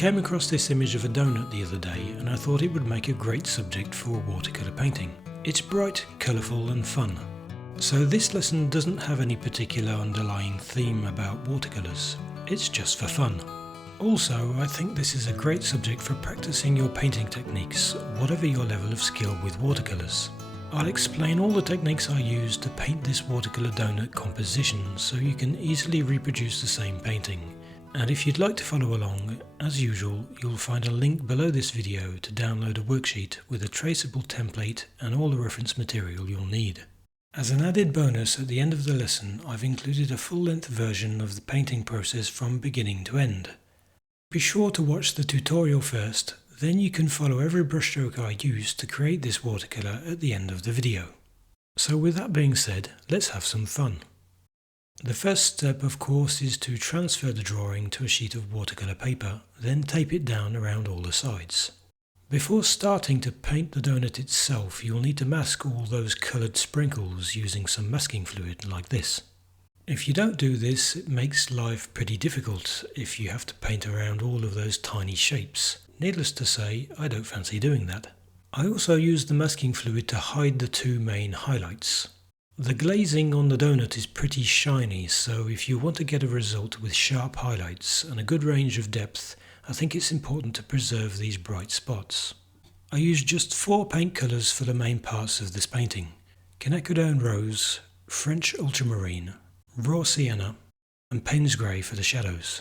came across this image of a donut the other day and I thought it would make a great subject for watercolour painting. It's bright, colourful and fun. So this lesson doesn't have any particular underlying theme about watercolours, it's just for fun. Also, I think this is a great subject for practicing your painting techniques, whatever your level of skill with watercolours. I'll explain all the techniques I use to paint this watercolour donut composition so you can easily reproduce the same painting. And if you'd like to follow along, as usual, you'll find a link below this video to download a worksheet with a traceable template and all the reference material you'll need. As an added bonus at the end of the lesson, I've included a full-length version of the painting process from beginning to end. Be sure to watch the tutorial first, then you can follow every brushstroke I use to create this watercolour at the end of the video. So with that being said, let's have some fun. The first step, of course, is to transfer the drawing to a sheet of watercolour paper, then tape it down around all the sides. Before starting to paint the donut itself, you'll need to mask all those coloured sprinkles using some masking fluid like this. If you don't do this, it makes life pretty difficult if you have to paint around all of those tiny shapes. Needless to say, I don't fancy doing that. I also use the masking fluid to hide the two main highlights. The glazing on the donut is pretty shiny, so if you want to get a result with sharp highlights and a good range of depth, I think it's important to preserve these bright spots. I use just 4 paint colours for the main parts of this painting: quinacridone rose, French ultramarine, raw sienna and Payne's grey for the shadows.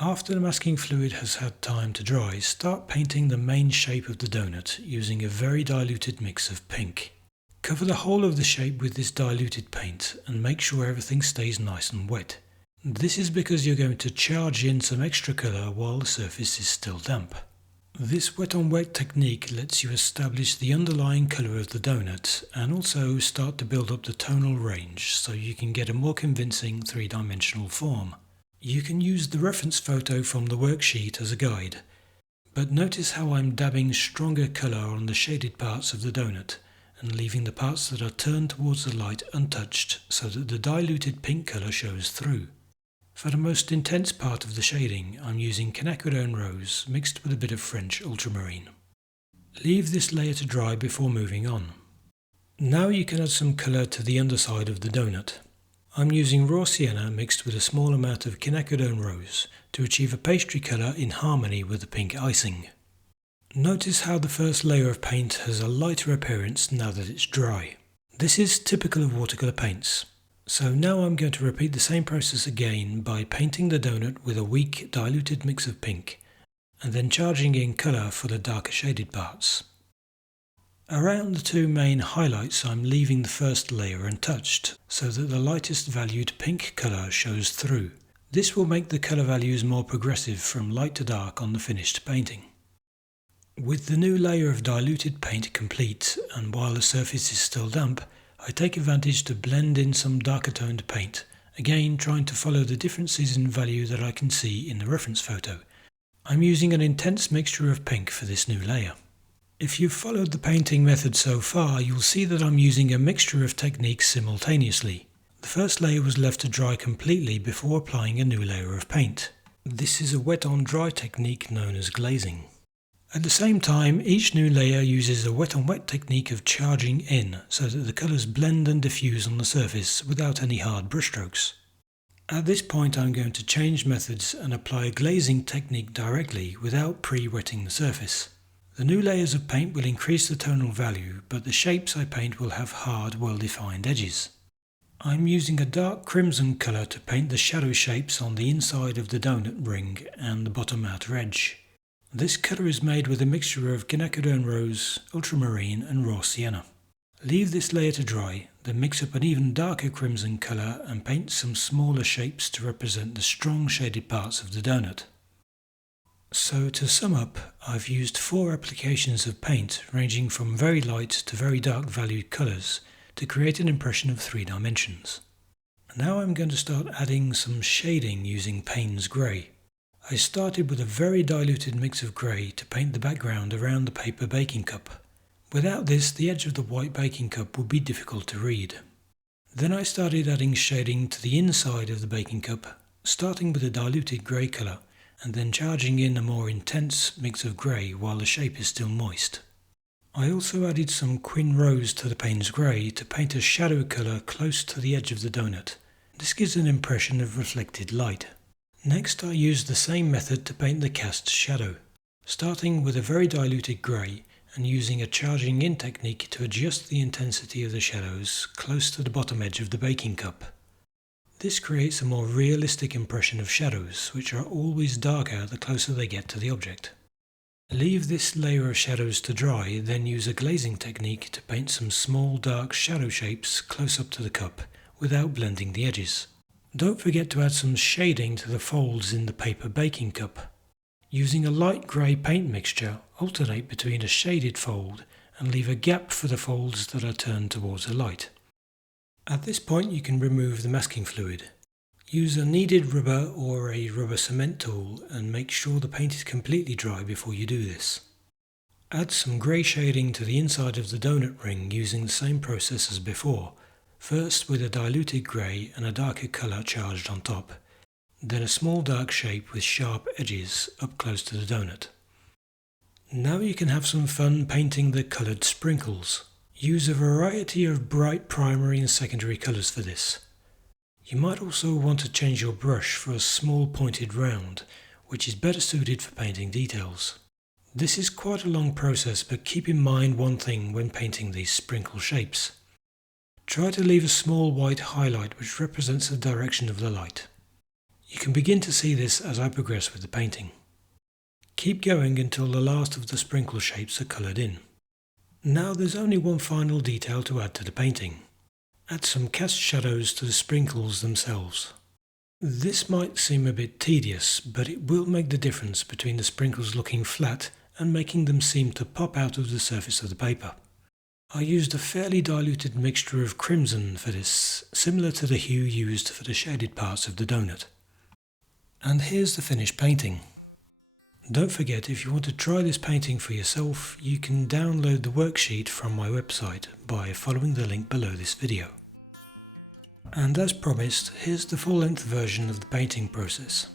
After the masking fluid has had time to dry, start painting the main shape of the donut using a very diluted mix of pink. Cover the whole of the shape with this diluted paint and make sure everything stays nice and wet. This is because you're going to charge in some extra colour while the surface is still damp. This wet on wet technique lets you establish the underlying colour of the donut and also start to build up the tonal range so you can get a more convincing three-dimensional form. You can use the reference photo from the worksheet as a guide, but notice how I'm dabbing stronger colour on the shaded parts of the donut and leaving the parts that are turned towards the light untouched so that the diluted pink colour shows through. For the most intense part of the shading, I'm using quinacridone rose mixed with a bit of French ultramarine. Leave this layer to dry before moving on. Now you can add some colour to the underside of the donut. I'm using raw sienna mixed with a small amount of quinacridone rose to achieve a pastry colour in harmony with the pink icing. Notice how the first layer of paint has a lighter appearance now that it's dry. This is typical of watercolour paints. So now I'm going to repeat the same process again by painting the donut with a weak diluted mix of pink and then charging in colour for the darker shaded parts. Around the two main highlights I'm leaving the first layer untouched so that the lightest valued pink colour shows through. This will make the colour values more progressive from light to dark on the finished painting. With the new layer of diluted paint complete and while the surface is still damp, I take advantage to blend in some darker toned paint, again trying to follow the differences in value that I can see in the reference photo. I'm using an intense mixture of pink for this new layer. If you've followed the painting method so far, you'll see that I'm using a mixture of techniques simultaneously. The first layer was left to dry completely before applying a new layer of paint. This is a wet on dry technique known as glazing. At the same time, each new layer uses a wet on wet technique of charging in so that the colours blend and diffuse on the surface without any hard brushstrokes. At this point I'm going to change methods and apply a glazing technique directly without pre-wetting the surface. The new layers of paint will increase the tonal value, but the shapes I paint will have hard, well-defined edges. I'm using a dark crimson colour to paint the shadow shapes on the inside of the donut ring and the bottom outer edge. This colour is made with a mixture of quinacridone rose, ultramarine and raw sienna. Leave this layer to dry, then mix up an even darker crimson colour and paint some smaller shapes to represent the strong shaded parts of the donut. So to sum up, I've used 4 applications of paint ranging from very light to very dark valued colours to create an impression of 3 dimensions. Now I'm going to start adding some shading using Payne's grey. I started with a very diluted mix of grey to paint the background around the paper baking cup. Without this, the edge of the white baking cup would be difficult to read. Then I started adding shading to the inside of the baking cup, starting with a diluted grey colour and then charging in a more intense mix of grey while the shape is still moist. I also added some Quin Rose to the Payne's Grey to paint a shadow colour close to the edge of the donut. This gives an impression of reflected light. Next I used the same method to paint the cast shadow, starting with a very diluted grey and using a charging in technique to adjust the intensity of the shadows close to the bottom edge of the baking cup. This creates a more realistic impression of shadows, which are always darker the closer they get to the object. Leave this layer of shadows to dry, then use a glazing technique to paint some small dark shadow shapes close up to the cup without blending the edges. Don't forget to add some shading to the folds in the paper baking cup. Using a light grey paint mixture, alternate between a shaded fold and leave a gap for the folds that are turned towards the light. At this point you can remove the masking fluid. Use a kneaded rubber or a rubber cement tool and make sure the paint is completely dry before you do this. Add some grey shading to the inside of the donut ring using the same process as before, first with a diluted grey and a darker colour charged on top, then a small dark shape with sharp edges up close to the donut. Now you can have some fun painting the coloured sprinkles. Use a variety of bright primary and secondary colours for this. You might also want to change your brush for a small pointed round, which is better suited for painting details. This is quite a long process, but keep in mind one thing when painting these sprinkle shapes. Try to leave a small white highlight which represents the direction of the light. You can begin to see this as I progress with the painting. Keep going until the last of the sprinkle shapes are coloured in. Now there's only one final detail to add to the painting. Add some cast shadows to the sprinkles themselves. This might seem a bit tedious, but it will make the difference between the sprinkles looking flat and making them seem to pop out of the surface of the paper. I used a fairly diluted mixture of crimson for this, similar to the hue used for the shaded parts of the donut. And here's the finished painting. Don't forget, if you want to try this painting for yourself, you can download the worksheet from my website by following the link below this video. And as promised, here's the full-length version of the painting process.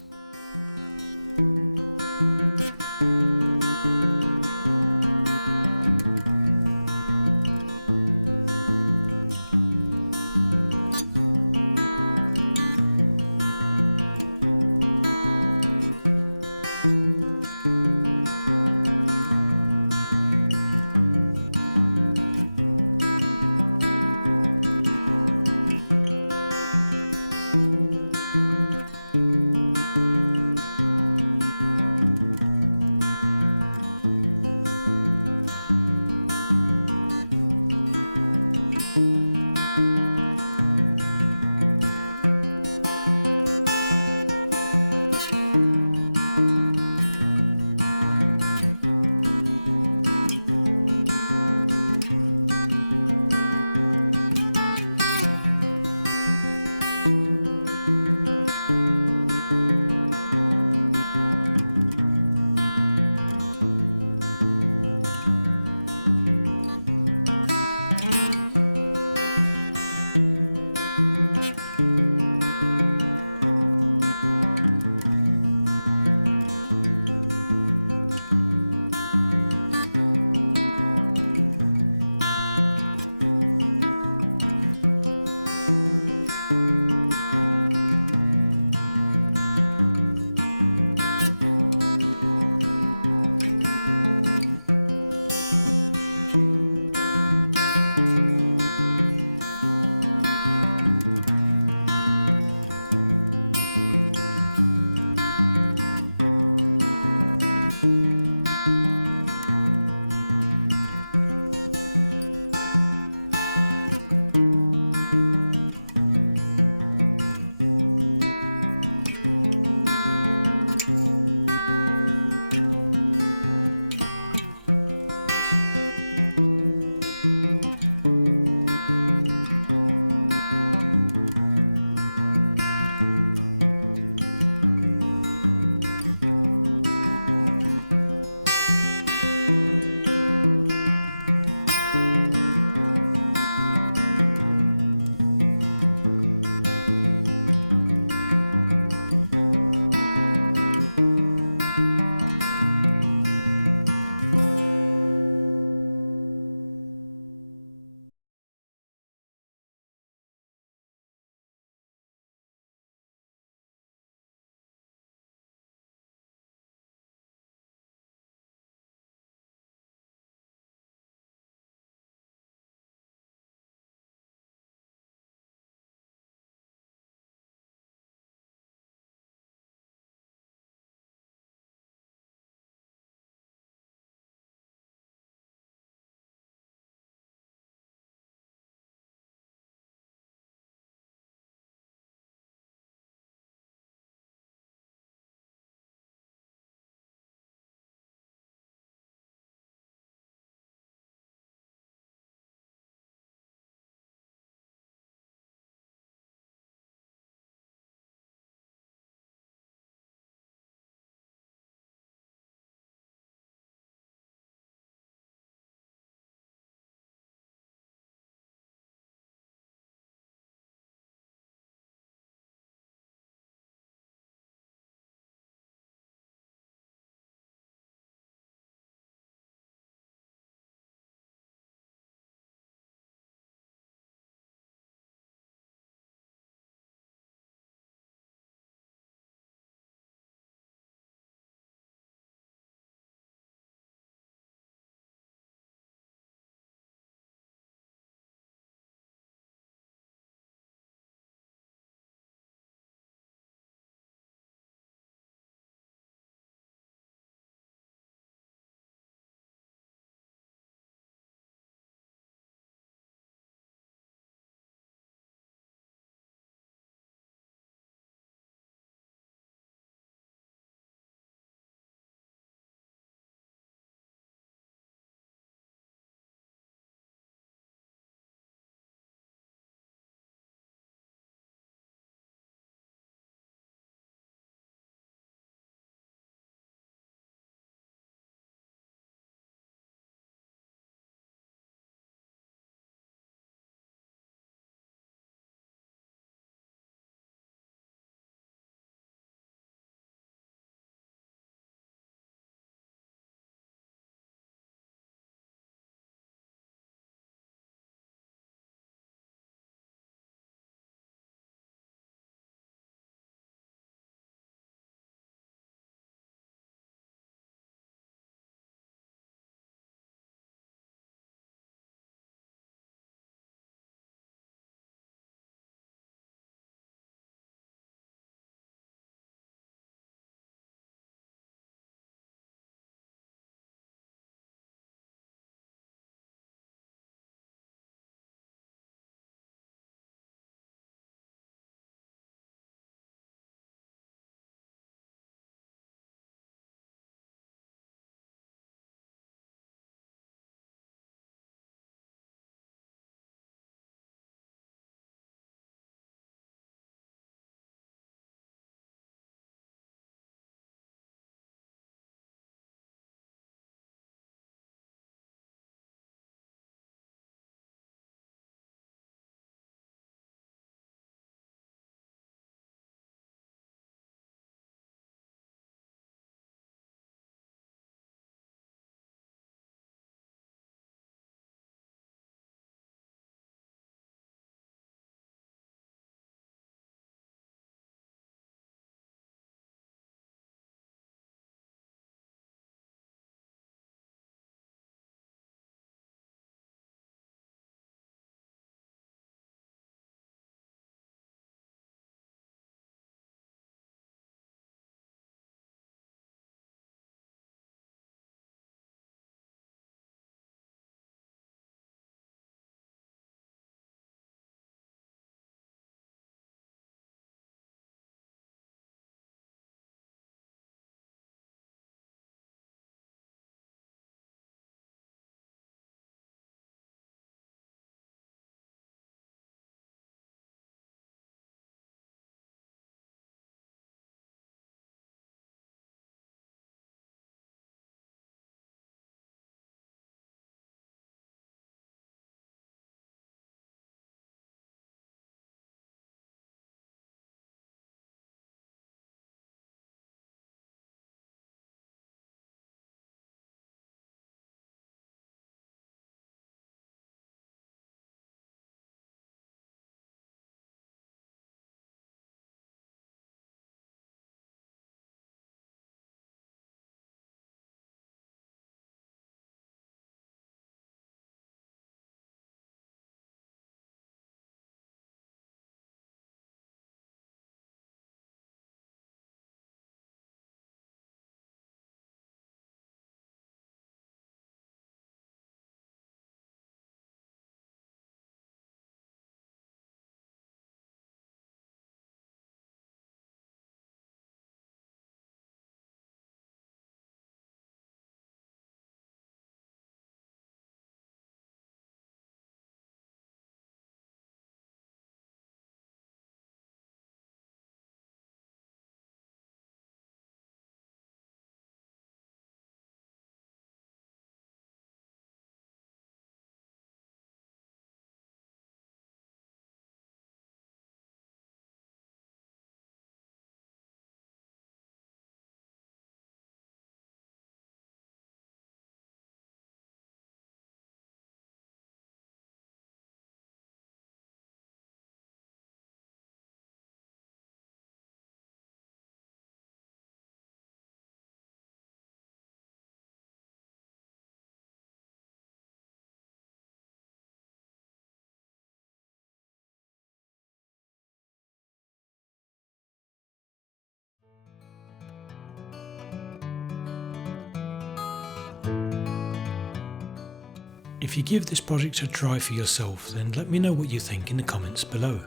If you give this project a try for yourself, then let me know what you think in the comments below.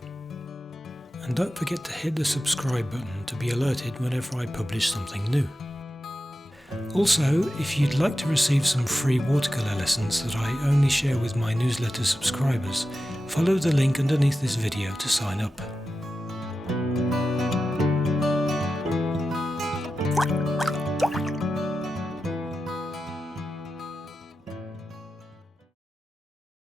And don't forget to hit the subscribe button to be alerted whenever I publish something new. Also, if you'd like to receive some free watercolour lessons that I only share with my newsletter subscribers, follow the link underneath this video to sign up.